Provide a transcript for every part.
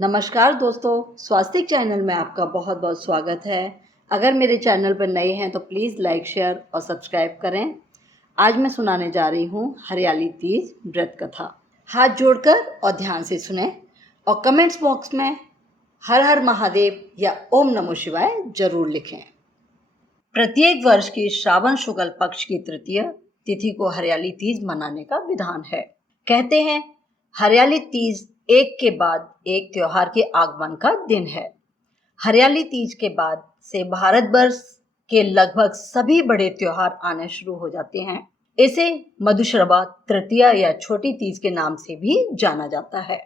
नमस्कार दोस्तों, स्वास्तिक चैनल में आपका बहुत बहुत स्वागत है। अगर मेरे चैनल पर नए हैं तो प्लीज़ लाइक, शेयर और सब्सक्राइब करें। आज मैं सुनाने जा रही हूँ हरियाली तीज व्रत कथा। हाथ जोड़कर और ध्यान से सुने और कमेंट्स बॉक्स में हर हर महादेव या ओम नमो शिवाय जरूर लिखें। प्रत्येक वर्ष की श्रावण शुक्ल पक्ष की तृतीय तिथि को हरियाली तीज मनाने का विधान है। कहते हैं हरियाली तीज एक के बाद एक त्योहार के आगमन का दिन है। हरियाली तीज के बाद से भारतवर्ष के लगभग सभी बड़े त्योहार आने शुरू हो जाते हैं। इसे मधुश्रवा तृतीया या छोटी तीज के नाम से भी जाना जाता है।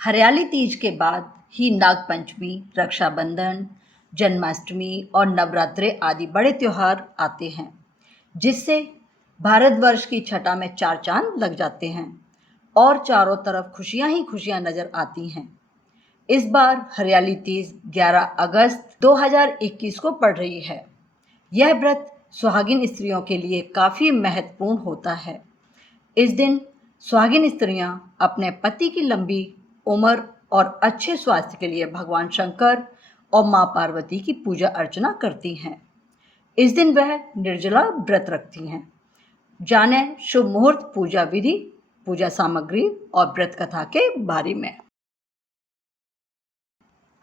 हरियाली तीज के बाद ही नागपंचमी, रक्षाबंधन, जन्माष्टमी और नवरात्रे आदि बड़े त्योहार आते हैं, जिससे भारतवर्ष की छटा में चार चांद लग जाते हैं और चारों तरफ खुशियां ही खुशियां नजर आती हैं। इस बार हरियाली तीज 11 अगस्त 2021 को पड़ रही है। यह व्रत सुहागिन स्त्रियों के लिए काफ़ी महत्वपूर्ण होता है। इस दिन सुहागिन स्त्रियां अपने पति की लंबी उम्र और अच्छे स्वास्थ्य के लिए भगवान शंकर और माँ पार्वती की पूजा अर्चना करती हैं। इस दिन वह निर्जला व्रत रखती हैं। जाने शुभ मुहूर्त, पूजा विधि, पूजा सामग्री और व्रत कथा के बारे में।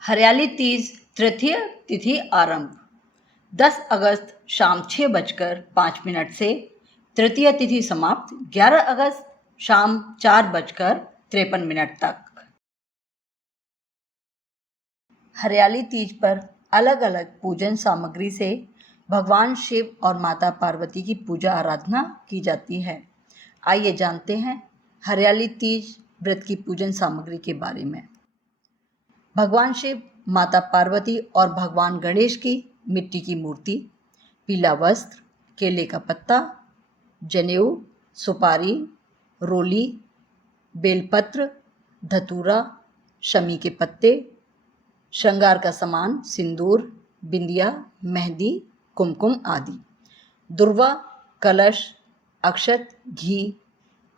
हरियाली तीज तृतीय तिथि आरंभ 10 अगस्त शाम 6:05 से तृतीय तिथि समाप्त 11 अगस्त शाम 4:53 तक। हरियाली तीज पर अलग अलग पूजन सामग्री से भगवान शिव और माता पार्वती की पूजा आराधना की जाती है। आइए जानते हैं हरियाली तीज व्रत की पूजन सामग्री के बारे में। भगवान शिव, माता पार्वती और भगवान गणेश की मिट्टी की मूर्ति, पीला वस्त्र, केले का पत्ता, जनेऊ, सुपारी, रोली, बेलपत्र, धतूरा, शमी के पत्ते, श्रृंगार का सामान, सिंदूर, बिंदिया, मेहंदी, कुमकुम आदि, दुर्वा, कलश, अक्षत, घी,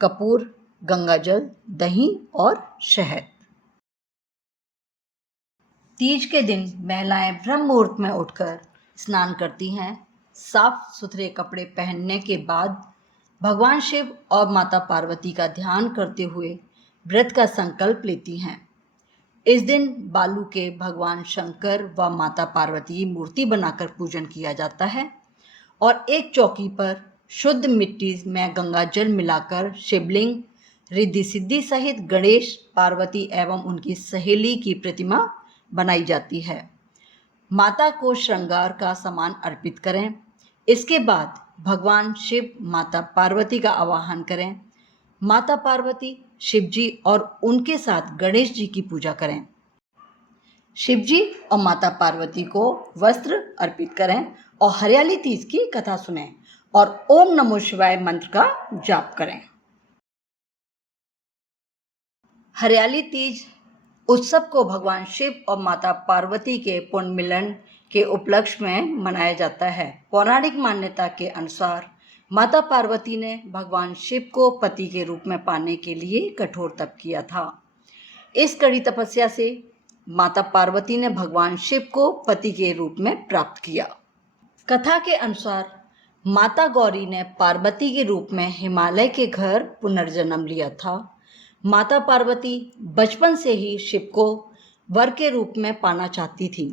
कपूर, गंगाजल, दही और शहद। तीज के दिन महिलाएं ब्रह्म मुहूर्त में उठकर स्नान करती हैं। साफ सुथरे कपड़े पहनने के बाद भगवान शिव और माता पार्वती का ध्यान करते हुए व्रत का संकल्प लेती हैं। इस दिन बालू के भगवान शंकर व माता पार्वती की मूर्ति बनाकर पूजन किया जाता है और एक चौकी पर शुद्ध मिट्टी में गंगा जल मिलाकर शिवलिंग, रिद्धि सिद्धि सहित गणेश, पार्वती एवं उनकी सहेली की प्रतिमा बनाई जाती है। माता को श्रृंगार का सामान अर्पित करें। इसके बाद भगवान शिव, माता पार्वती का आवाहन करें। माता पार्वती, शिव जी और उनके साथ गणेश जी की पूजा करें। शिव जी और माता पार्वती को वस्त्र अर्पित करें और हरियाली तीज की कथा सुनें और ओम नमो शिवाय मंत्र का जाप करें। हरियाली तीज उत्सव को भगवान शिव और माता पार्वती के पुण्य मिलन के उपलक्ष्य में मनाया जाता है। पौराणिक मान्यता के अनुसार माता पार्वती ने भगवान शिव को पति के रूप में पाने के लिए कठोर तप किया था। इस कड़ी तपस्या से माता पार्वती ने भगवान शिव को पति के रूप में प्राप्त किया। कथा के अनुसार माता गौरी ने पार्वती के रूप में हिमालय के घर पुनर्जन्म लिया था। माता पार्वती बचपन से ही शिव को वर के रूप में पाना चाहती थी।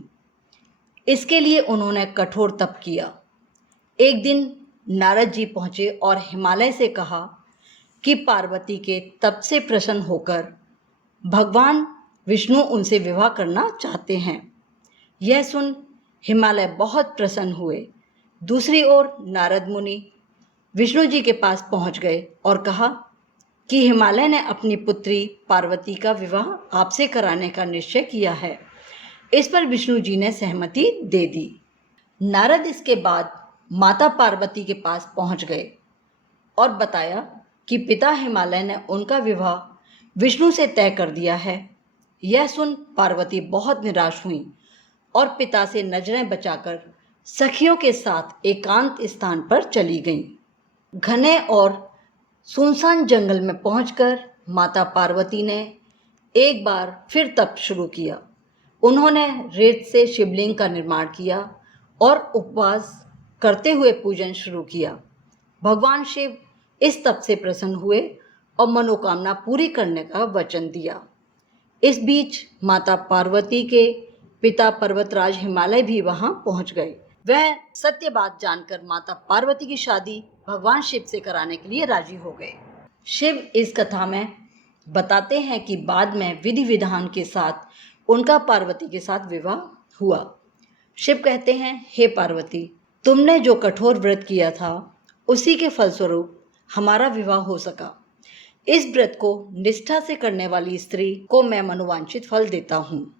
इसके लिए उन्होंने कठोर तप किया। एक दिन नारद जी पहुँचे और हिमालय से कहा कि पार्वती के तप से प्रसन्न होकर भगवान विष्णु उनसे विवाह करना चाहते हैं। यह सुन हिमालय बहुत प्रसन्न हुए। दूसरी ओर नारद मुनि विष्णु जी के पास पहुँच गए और कहा कि हिमालय ने अपनी पुत्री पार्वती का विवाह आपसे कराने का निश्चय किया है। इस पर विष्णु जी ने सहमति दे दी। नारद इसके बाद माता पार्वती के पास पहुंच गए और बताया कि पिता हिमालय ने उनका विवाह विष्णु से तय कर दिया है। यह सुन पार्वती बहुत निराश हुई और पिता से नजरें बचाकर सखियों के साथ एकांत स्थान पर चली गईं। घने और सुनसान जंगल में पहुंचकर माता पार्वती ने एक बार फिर तप शुरू किया। उन्होंने रेत से शिवलिंग का निर्माण किया और उपवास करते हुए पूजन शुरू किया। भगवान शिव इस तप से प्रसन्न हुए और मनोकामना पूरी करने का वचन दिया। इस बीच माता पार्वती के पिता पर्वतराज हिमालय भी वहां पहुंच गए। वह सत्य बात जानकर माता पार्वती की शादी भगवान शिव से कराने के लिए राजी हो गए। शिव इस कथा में बताते हैं कि बाद में विधि विधान के साथ उनका पार्वती के साथ विवाह हुआ। शिव कहते हैं, हे पार्वती, तुमने जो कठोर व्रत किया था उसी के फलस्वरूप हमारा विवाह हो सका। इस व्रत को निष्ठा से करने वाली स्त्री को मैं मनोवांछित फल देता हूँ।